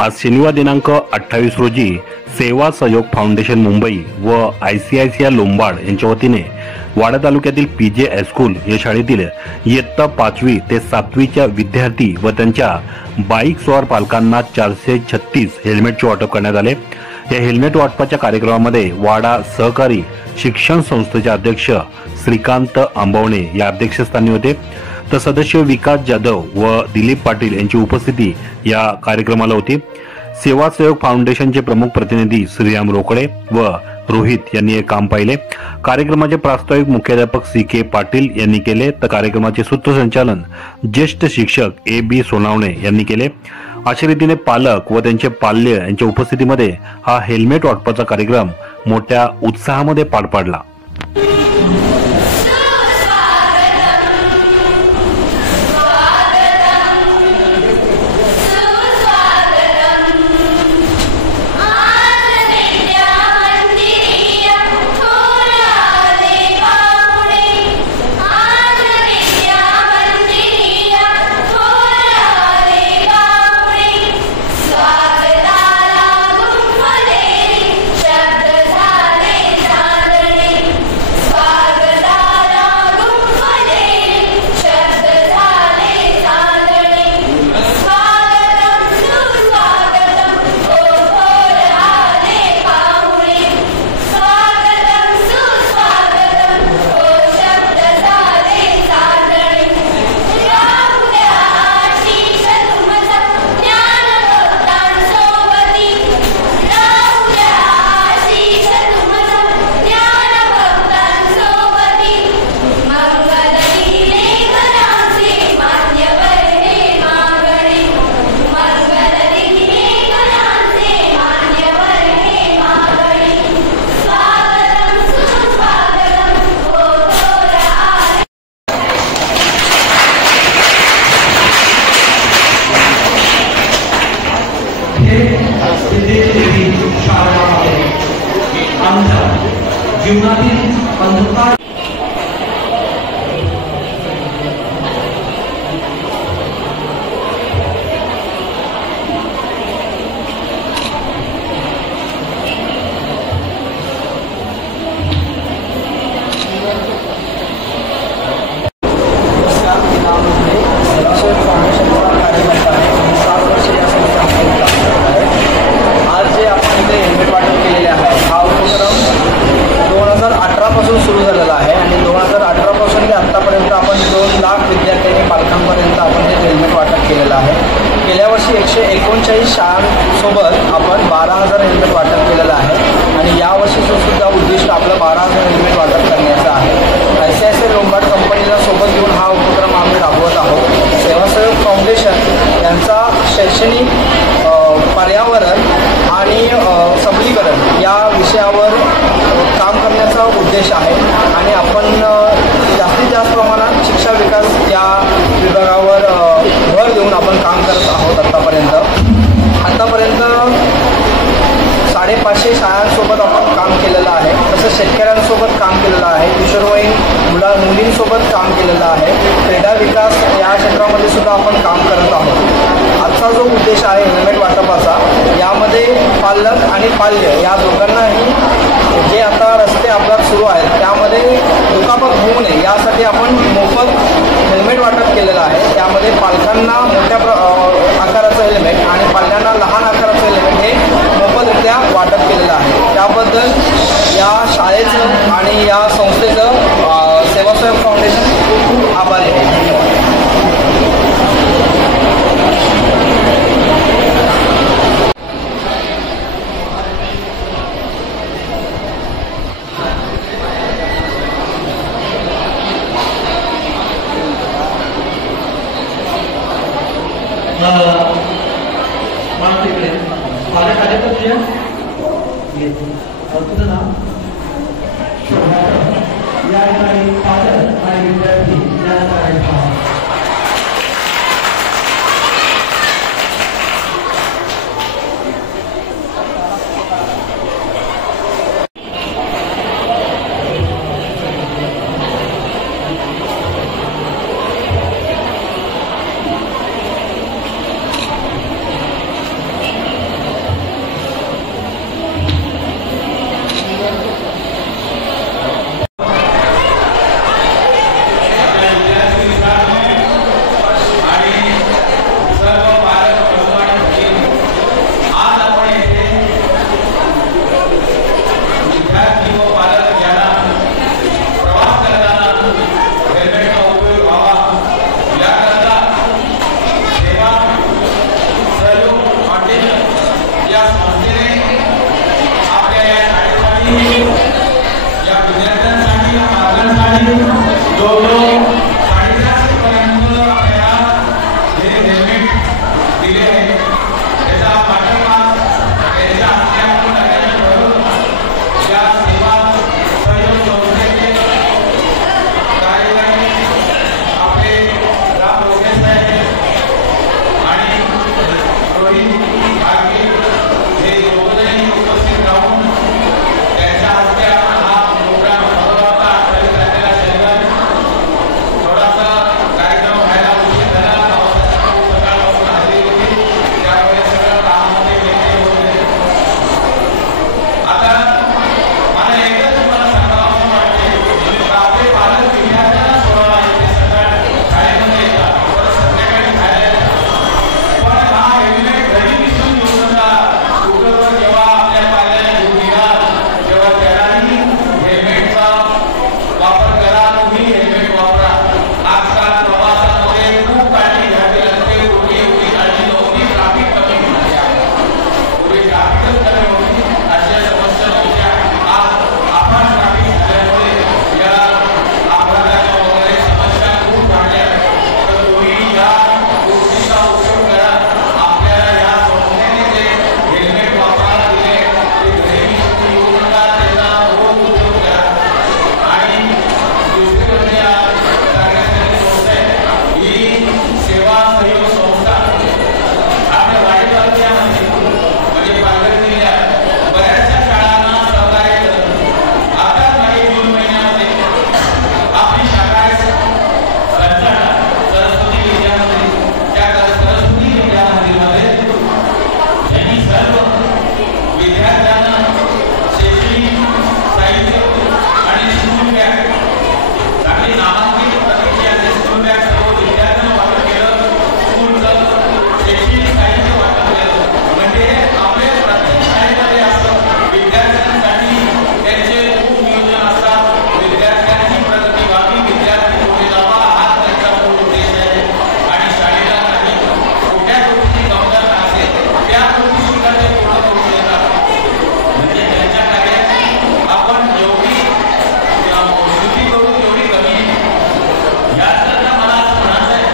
आज शनिवार दिनांक 28 रोजी सेवा सहयोग फाउंडेशन मुंबई व ICICI लोंबार्ड यांच्या वतीने वाडा तालुक्यातील PJ हायस्कूल या शाळेतील इयत्ता 5वी ते 7वीच्या विद्यार्थी व त्यांच्या बाईक स्वार पालकांना 436 हेल्मेटचे वाटप करण्यात आले। या हेल्मेट वाटपाच्या कार्यक्रमामध्ये वाडा सहकारी शिक्षण संस्थेचे अध्यक्ष श्रीकांत आंबवणे या अध्यक्षस्थानी होते, तर सदस्य विकास जाधव व दिलीप पाटील यांची उपस्थिती या कार्यक्रमाला होती। सेवा सहयोग फाउंडेशनचे प्रमुख प्रतिनिधी श्रीराम रोकडे व रोहित यांनी हे काम पाहिले। कार्यक्रमाचे प्रास्ताविक मुख्याध्यापक CK पाटील यांनी केले, तर कार्यक्रमाचे सूत्रसंचालन ज्येष्ठ शिक्षक AB सोनावणे यांनी केले। अशा रीतीने पालक व त्यांचे पाल्य यांच्या उपस्थितीमध्ये हा हेल्मेट वाटपाचा कार्यक्रम मोठ्या उत्साहामध्ये पार पडला। जीवनातील अंधकार सुरू झालेला आहे आणि 2018 पासून ते आतापर्यंत आपण 2 लाख विद्यार्थ्यांनी पालकांपर्यंत आपण हे हेल्मेट वाटप केलेलं आहे। गेल्या वर्षी 139 शाळांसोबत आपण 12,000 हेल्मेट वाटप केलेलं आहे आणि यावर्षीचं सुद्धा उद्दिष्ट आपलं 12,000 हेल्मेट वाटप करण्याचं आहे। ICICI लोंबार्ड कंपनीला सोबत घेऊन हा उपक्रम आम्ही राबवत आहोत। सेवा सहयोग फाउंडेशन यांचा शैक्षणिक पर्यावरण आणि सबलीकरण या विषयावर काम करण्याचा उद्देश आहे आणि आपण जास्तीत जास्त प्रमाणात शिक्षा विकास या विभागावर भर देऊन आपण काम करत आहोत। आतापर्यंत 550 शाळांसोबत आपण काम केलेलं आहे, तसंच शेतकऱ्यांसोबत काम केलेलं आहे, किशोरवयीन मुलींसोबत काम केलेलं आहे, क्रीडा विकास या क्षेत्रामध्ये सुद्धा आपण काम करत आहोत। आजचा जो उद्देश आहे हेल्मेट वाटपाचा, यामध्ये पालक आणि पाल्य या दोघांनाही जे आता रस्ते अपघात सुरू आहेत त्यामध्ये दुखापत होऊ नये यासाठी आपण मोफत हेल्मेट वाटप केलेलं आहे। त्यामध्ये पालकांना मोठ्या आकाराचं हेल्मेट आणि पाल्यांना लहान आकाराचं हेल्मेट हे मोफतरित्या वाटप केलेलं आहे। त्याबद्दल या शाळेचं आणि या संस्थेचं सेवा सहयोग फाउंडेशन खूप खूप आभारी आहे। धन्यवाद। माझ्या कार्यकर्ते तुझं नाव या ठिकाणी पालक आणि विद्यार्थी या विद्यार्थ्यांसाठी या पालकांसाठी जो पर्यंत आपल्याला हे हेल्मेट दिले आहे त्याचा पाठिंबा त्यांच्या हस्ते आपण करण्याचं ठरवलं. या सेवा सहयोग संस्थेचे कार्यकारी आपले राम रोगे साहेब आणि रोहित आगे हे दोघंही उपस्थित राहून त्यांच्या हस्ते हा प्रोग्राम भरवला. 28 तारखेला शनिवारी थोडासा कार्यक्रम व्हायला उशीर झाला. सकाळपासून आली होती त्यामुळे सगळं कामामध्ये व्यत्यय होते. आता मला एकच तुम्हाला सांगावं वाटते की आपले पालक विद्यार्थ्यांना सोडायला येते. सकाळी शाळेमध्ये येतात परत संध्याकाळी खायला येतात. पण हा हेल्मेट घरी विसरून येऊ नका. स्कूटरवर जेव्हा आपल्या पाल्याने घेऊन येणार तेव्हा त्यालाही हेल्मेटचा वापर करा. तुम्ही हेल्मेट वापरा. आजकाल प्रवासामध्ये खूप काळजी घ्यावी लागते. पूर्वी एवढी काळजी नव्हती. ट्रॅफिक कमी झाली आहे. पूर्वी ट्रॅफिकच कमी होती. अशा समस्या नव्हत्या. आज आपण ट्रॅफिक झाल्यामुळे या अपघाताच्या वगैरे समस्या खूप वाढल्या. तर तुम्ही या गोष्टीचा उपयोग करा. आपल्याला या संस्थेने जे हेल्मेट वापरायला दिले ते घरी विसरून येऊ नका. त्याचा रोज उपयोग करा. आणि दुसरी म्हणजे आज करण्यासाठी संस्था आहे ही सेवा सहयोग संस्था आपल्या वाडी तालुक्यामध्ये म्हणजे पालघर जिल्ह्यात बऱ्याचशा शाळांना सहकार्य करते. आता मागे जून महिन्यामध्ये आपली शाखा आहे संचालना सरस्वती विद्यामंदिर. त्या सरस्वती विद्यामंदिरमध्ये त्यांनी सर्व विद्यार्थ्यांना शैक्षणिक साहित्य आणि स्कूल बॅग चांगली नामांकित प्रतीची असे स्कूल बॅग सर्व विद्यार्थ्यांना वाटप केलं. स्कूलचं शैक्षणिक साहित्य वाटप केलं. म्हणजे आपले प्रत्येक शाळेमध्ये असं विद्यार्थ्यांसाठी त्यांचे खूप नियोजन असतात. विद्यार्थ्यांची प्रगती व्हावी, विद्यार्थी पुढे जावा हाच त्यांचा मूळ उद्देश आहे. आणि शाळेला काही कुठल्या गोष्टीची कमतरता असेल त्या गोष्टी सुद्धा ते पूर्ण करून देतात. म्हणजे त्यांच्या कार्याची आपण जेवढी स्तुती करू तेवढी कमी आहे. याचकरता मला असं म्हणायचं आहे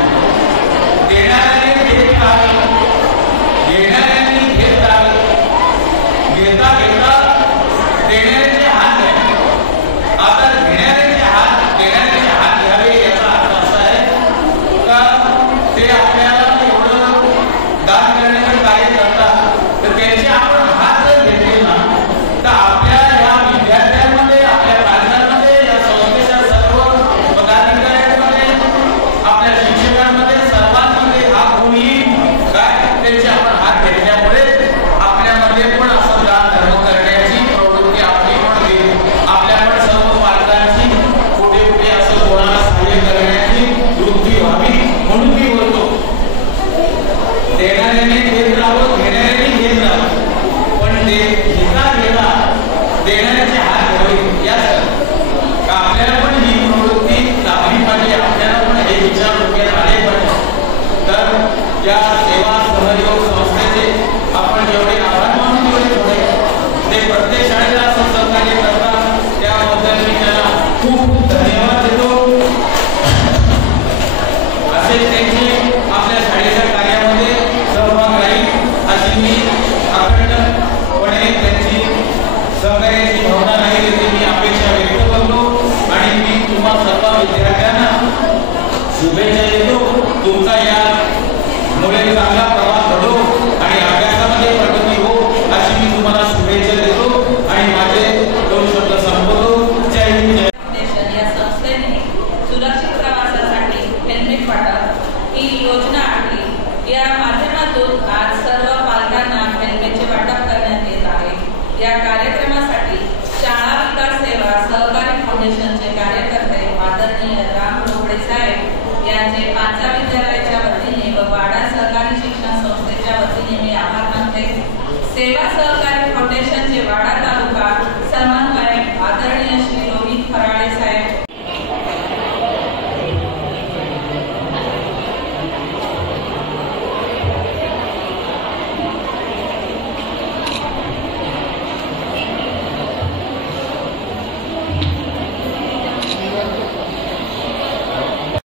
देणाऱ्याने घेत राहावे, घेणाऱ्यांनी घेत राहावे, घेता घेता देणाऱ्याचे हात घ्यावे. आता देणाऱ्याचे हात घ्यावे याचा अर्थ असा आहे का ते आपल्याला एवढं दान करण्याचं कार्य करतात तर त्यांचे आपण हात जर घेतले ना तर आपल्या या विद्यार्थ्यांमध्ये आपल्या पालकांमध्ये या संस्थेच्या सर्व पदाधिकाऱ्यांमध्ये आपल्या शिक्षकांमध्ये सर्वांमध्ये हा गुण येईल. काय त्यांचे आपण हात घेतल्यामुळे आपल्यामध्ये पण असं दान धर्म करण्याची प्रवृत्ती आपली पण येईल. आपल्याकडे सर्व पालकांची कुठे कुठे असं कोणाला सहाय्य करण्याची वृत्ती व्हावी म्हणून मी बोलतो. देणाऱ्याने घेत राहावं, घेणाऱ्याने घेत राहावं. पण ते घेता घेता देणाऱ्याचे हात घ्यावे. याच का आपल्याला पण ही प्रवृत्ती लाभली पाहिजे. आपल्याला पण हे विचार डोक्यात आले पाहिजे. तर या सेवा सहयोग संस्थेचे आपण जेवढे आभार मानून तेवढे थोडे. ते प्रत्येक शाळेला असं सहकार्य करतात त्याबद्दल मी त्यांना खूप खूप धन्यवाद देतो. असे त्यांचे आपल्या शाळेच्या कार्यामध्ये सहभाग राहील अशी मी अखंडपणे त्यांची सहकार्याची भावना राहील याची मी अपेक्षा व्यक्त करतो. आणि मी तुम्हा सर्व विद्यार्थ्यांना शुभेच्छा देतो. तुमचा या